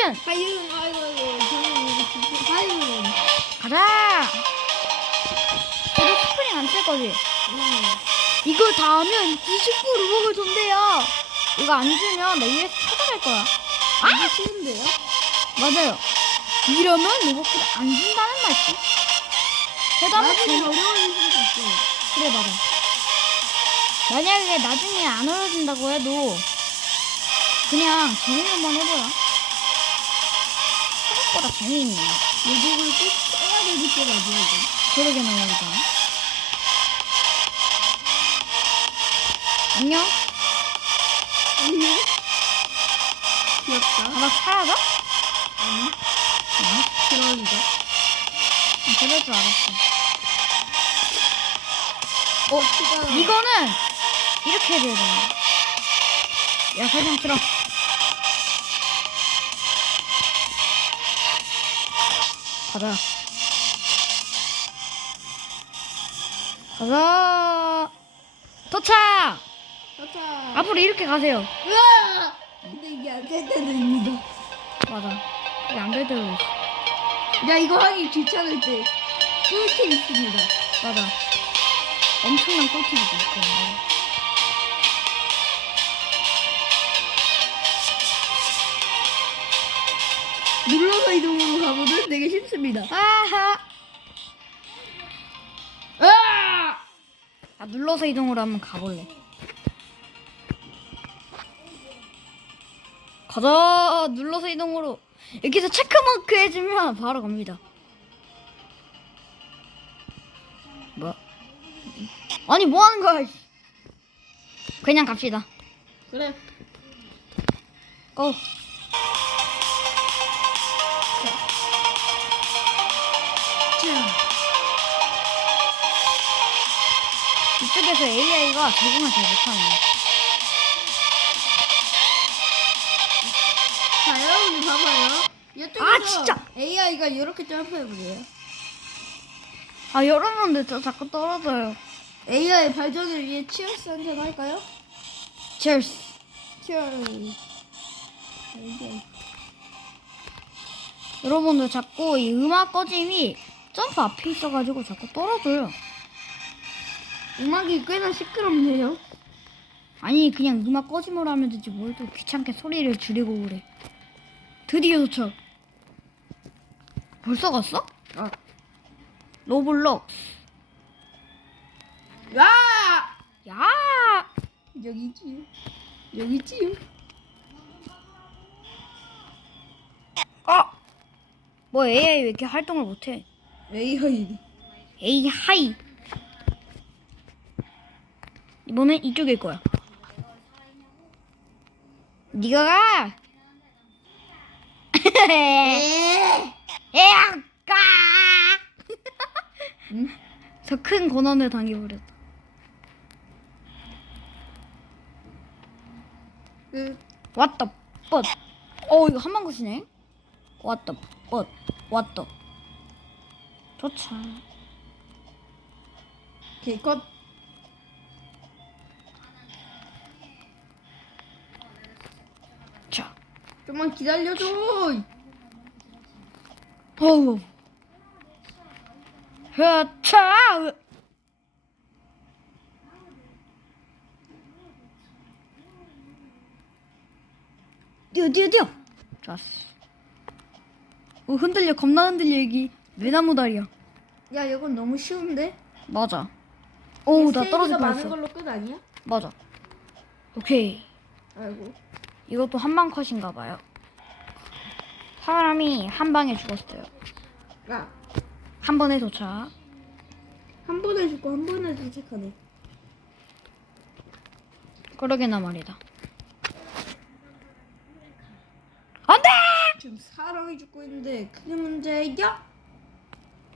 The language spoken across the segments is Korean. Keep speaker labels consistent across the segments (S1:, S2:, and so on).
S1: 저는 이거 진짜 하윤
S2: 가자. 너도 스프링 안 쓸 거지?
S1: 응.
S2: 이거 다 하면 29로 먹을 돈대요. 이거 안 주면 나 ES 찾아갈 거야.
S1: 이게 쉬운데요?
S2: 맞아요. 이러면 로봇을 안 준다는. 대답을
S1: 나중에
S2: 재
S1: 어려워질 수도 있어
S2: 그래 맞아. 만약에 나중에 안 어려진다고 해도 그냥 재미로만 해보라. 생각보다 재미있네.
S1: 요곡을 꼭 써야 되기 때문에
S2: 그러게 말이다. 안녕?
S1: 안녕 귀엽다
S2: 바닥 사라져?
S1: 아니
S2: 어?
S1: 그럴 리가
S2: 그럴 줄 알았어.
S1: 어
S2: 이거는 이렇게 해야 되잖아. 야, 설명 들어. 가자. 가자. 도착!
S1: 좋다
S2: 앞으로 이렇게 가세요.
S1: 으아 근데 이게 안될 때도 있니다
S2: 맞아. 이게 안될 때도 있어.
S1: 야 이거 하기 귀찮을 때 꿀팁 있습니다
S2: 맞아. 엄청난 꿀팁이지. 그건 맞
S1: 눌러서 이동으로 가보는 되게 쉽습니다
S2: 아하!
S1: 아!
S2: 아, 눌러서 이동으로 한번 가볼래. 가자! 눌러서 이동으로. 여기서 체크마크 해주면 바로 갑니다. 뭐야? 아니, 뭐 하는 거야? 씨. 그냥 갑시다.
S1: 그래
S2: 고! 이쪽에서 AI가 적응을 잘 못하네.
S1: 자 여러분들 봐봐요 이쪽에서
S2: 아, 진짜!
S1: AI가 이렇게 점프해보세요
S2: 아, 여러분들 저 자꾸 떨어져요.
S1: AI 발전을 위해 치얼스 한잔 할까요? 치얼스 AI.
S2: 여러분들 자꾸 이 음악 꺼짐이 점프 앞에 있어가지고 자꾸 떨어져요.
S1: 음악이 꽤나 시끄럽네요
S2: 아니 그냥 음악 꺼짐으로 하면 되지 뭘 또 귀찮게 소리를 줄이고 그래. 드디어 도착. 벌써 갔어?
S1: 아.
S2: 로블록.
S1: 야!
S2: 야!
S1: 여기지요 여기지요
S2: 아! 뭐 AI 왜 이렇게 활동을 못해?
S1: AI
S2: 에 이. 이번엔 이쪽일 거야. 니가 가.
S1: 에
S2: 에아까.
S1: 응?
S2: 저큰 고난을 당해버렸다.
S1: 그,
S2: 왔다 뻗. 어 이거 한방 것이네. 왔다 뻗. 왔다. 도착.
S1: 개컷 좀만 기다려줘
S2: 어우. 자. 뛰어 뛰어 뛰어. 좋았어. 어, 흔들려 겁나 흔들려 여기 외나무 다리야.
S1: 야 이건 너무 쉬운데?
S2: 맞아. 오우 나 떨어질
S1: 많은
S2: 뻔했어.
S1: 걸로 끝 아니야?
S2: 맞아. 오케이.
S1: 아이고
S2: 이것도 한 방 컷인가 봐요. 사람이 한 방에 죽었어요.
S1: 야,
S2: 한 번에 도착.
S1: 한 번에 죽고 한 번에 도착하네
S2: 그러게나 말이다. 안 돼!
S1: 지금 사람이 죽고 있는데 그게 문제야?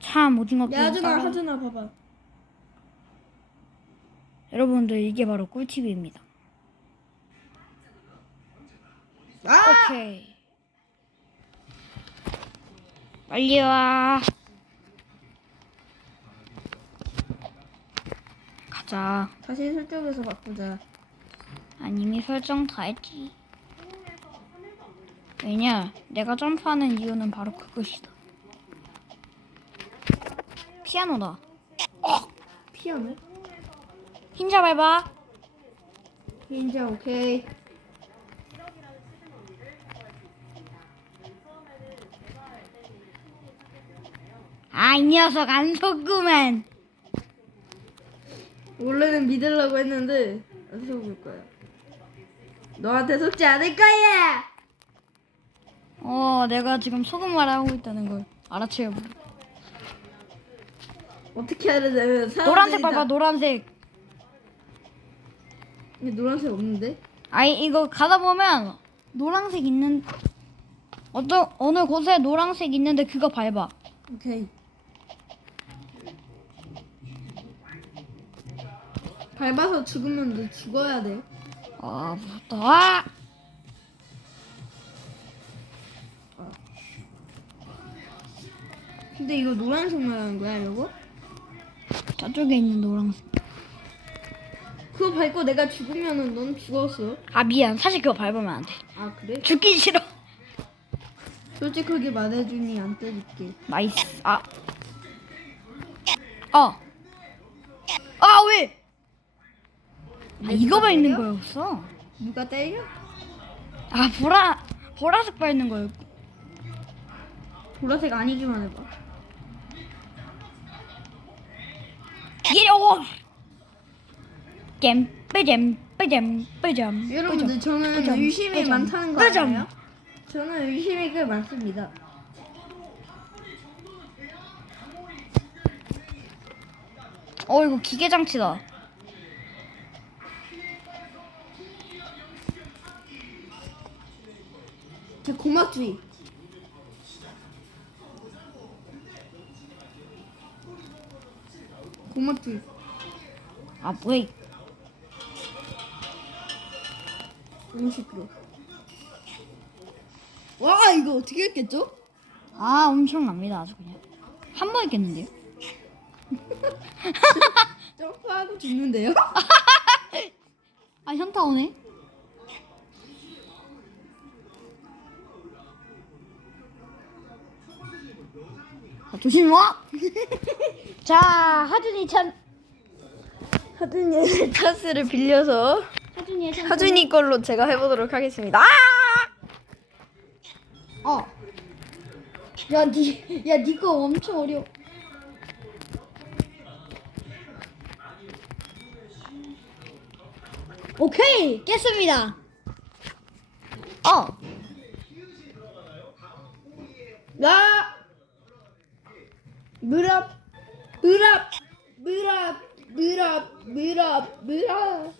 S2: 참 오징어 게임
S1: 야 하준아
S2: 따라-
S1: 하준아 봐봐
S2: 여러분들 이게 바로 꿀팁입니다.
S1: 아!
S2: 오케이. 빨리 와. 가자.
S1: 다시 설정해서 바꾸자
S2: 아니 이미 설정 다 했지. 왜냐? 내가 점프하는 이유는 바로 그것이다. 피아노다.
S1: 피아노?
S2: 흰자 밟아.
S1: 흰자 오케이.
S2: 아, 이 녀석 안 속구만.
S1: 원래는 믿으려고 했는데 안 속을 거야. 너한테 속지 않을 거야.
S2: 어, 내가 지금 속은 말을 하고 있다는 걸 알아채요.
S1: 어떻게 사람들이
S2: 노란색
S1: 다-
S2: 밟아, 노란색.
S1: 이게 노란색 없는데?
S2: 아이, 이거 가다 보면 노란색 있는, 어떤, 어느 곳에 노란색 있는데 그거 밟아.
S1: 오케이. 밟아서 죽으면 너 죽어야 돼.
S2: 아, 무섭다. 아!
S1: 근데 이거 노란색 말하는 거야, 이거?
S2: 저쪽에 있는 노란색.
S1: 그거 밟고 내가 죽으면은 넌 죽었어.
S2: 아, 미안. 사실 그거 밟으면 안 돼.
S1: 아 그래?
S2: 죽기 싫어.
S1: 솔직하게 말해주니 안 때릴게.
S2: 나이스. 아. 어. 아, 왜? 아, 이거 밟는 거였어.
S1: 누가 때려?
S2: 아, 보라, 보라색 밟는 거였고.
S1: 보라색 아니기만 해봐.
S2: 이려! 잼뿌잼, 뿌잼, 뿌잼.
S1: 여러분들 저는
S2: 뿌점,
S1: 의심이
S2: 뿌점,
S1: 많다는 거
S2: 뿌점.
S1: 알아요? 저는 의심이 꽤 많습니다.
S2: 어, 이거 기계 장치다.
S1: 제 고막주의. 고막주의.
S2: 아, 뭐야. 이-
S1: 너무 시끄러. 와 이거 어떻게 했겠죠?
S2: 아, 엄청납니다. 아주 그냥. 한 번 했겠는데요?
S1: 점프하고 죽는데요?
S2: 아, 현타 오네. 조심 와! 자, 하준이 찬,
S1: 하준이의 찬스를 빌려서
S2: 하준이의 찬.
S1: 하준이 걸로 제가 해보도록 하겠습니다. 아!
S2: 어. 야, 니, 야, 니거 엄청 어려워. 오케이, 깼습니다. 어.
S1: 나 무랍 무랍 무랍 무랍 무랍 무랍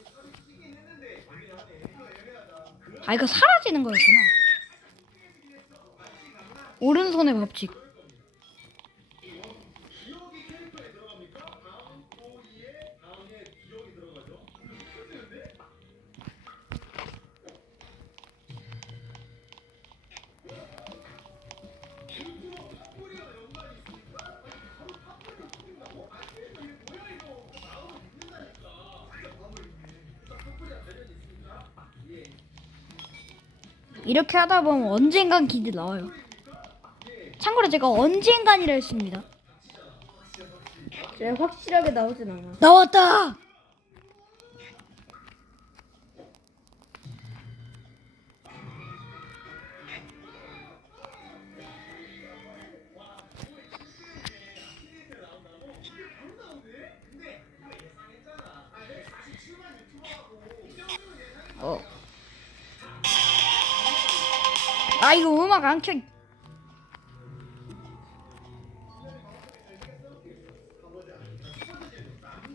S2: 아, 이거 사라지는 거였구나. 오른손의 법칙. 이렇게 하다 보면 언젠간 기대 나와요. 참고로 제가 언젠간이라 했습니다.
S1: 제가 확실하게 나오진 않아.
S2: 나왔다. 어. 아 이거 음악 안 켜.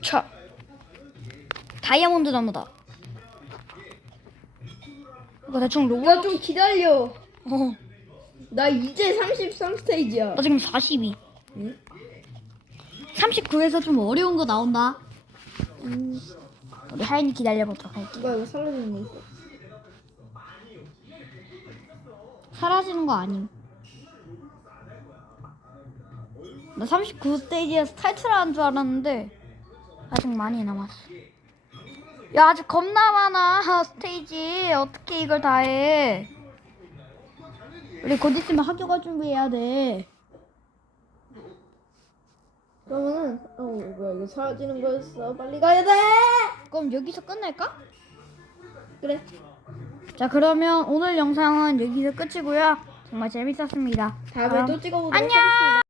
S2: 차. 다이아몬드 나무다. 이거 대충 로봇.
S1: 야좀 기다려.
S2: 어.
S1: 나 이제 33 스테이지야.
S2: 나 지금 42.
S1: 응?
S2: 39에서 좀 어려운 거 나온다. 우리 하인이 기다려보도록 할게.
S1: 누가 이거 사라지는 거 있어?
S2: 사라지는 거 아님. 나 39 스테이지에서 탈출하는 줄 알았는데 아직 많이 남았어. 야 아직 겁나 많아 스테이지. 어떻게 이걸 다 해? 우리 곧 있으면 학교 갈 준비해야 돼.
S1: 그러면은 어 뭐야 이거 사라지는 거였어. 빨리 가야 돼.
S2: 그럼 여기서 끝낼까?
S1: 그래.
S2: 자 그러면 오늘 영상은 여기서 끝이고요. 정말 재밌었습니다.
S1: 다음에 또 찍어보도록
S2: 안녕!
S1: 하겠습니다.